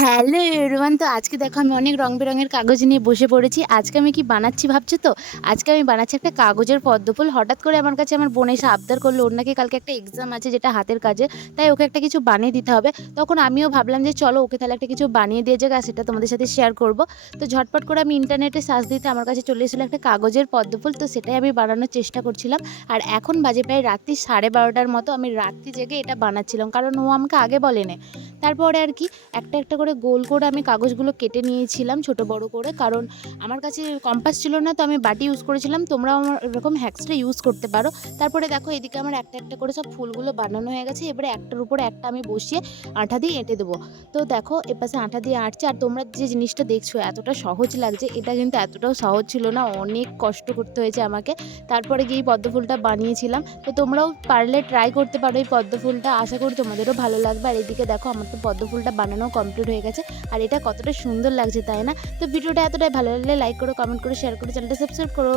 Hello everyone, তো আজকে দেখো আমি অনেক রং বেরঙের কাগজ নিয়ে বসে পড়েছি। আজকে আমি কি বানাচ্ছি ভাবছো তো? আজকে আমি বানাচ্ছি একটা কাগজের পদ্মফুল। হঠাৎ করে আমার কাছে আমার বোন এসে আবদার করলো, ওর নাকি কালকে একটা এক্সাম আছে যেটা হাতের কাজে, তাই ওকে একটা কিছু বানিয়ে দিতে হবে। তখন আমিও ভাবলাম যে চলো ওকে তাহলে একটা কিছু বানিয়ে দিয়ে যাক, আর সেটা তোমাদের সাথে শেয়ার করব। তো ঝটপট করে আমি ইন্টারনেটে সার্চ দিতে আমার কাছে চলে এসেছিলো একটা কাগজের পদ্মফুল। তো সেটাই আমি বানানোর চেষ্টা করছিলাম। আর এখন বাজে প্রায় রাত্রি 12:30টার মতো। আমি রাত্রি জেগে এটা বানাচ্ছিলাম, কারণ ও আমাকে আগে বলেনি। তারপরে আর কি একটা একটা করে গোল করে আমি কাগজগুলো কেটে নিয়েছিলাম ছোট বড় করে, কারণ আমার কাছে কম্পাস ছিল না, তো আমি বাটি ইউজ করেছিলাম। তোমরাও আমার এরকম হ্যাক্সটা ইউজ করতে পারো। তারপরে দেখো এদিকে আমার একটা একটা করে সব ফুলগুলো বানানো হয়ে গেছে। এবারে একটার উপরে একটা আমি বসিয়ে আঠা দিয়ে এঁটে দেবো। তো দেখো এপাশে আঠা দিয়ে আঁটছে, আর তোমরা যে জিনিসটা দেখছো এতটা সহজ লাগছে, এটা কিন্তু এতটাও সহজ ছিল না, অনেক কষ্ট করতে হয়েছে আমাকে। তারপরে গিয়ে এই পদ্ম ফুলটা বানিয়েছিলাম। তো তোমরাও পারলে ট্রাই করতে পারো এই পদ্ম ফুলটা, আশা করি তোমাদেরও ভালো লাগবে। আর এদিকে দেখো আমার তো পদ্ম ফুলটা বানানো কমপ্লিট হয়ে গেছে, আর এটা কতটা সুন্দর লাগছে তাই না? তো ভিডিওটা এতটাই ভালো লাগলে লাইক করো, কমেন্ট করো, শেয়ার করো, চ্যানেলটা সাবস্ক্রাইব করো।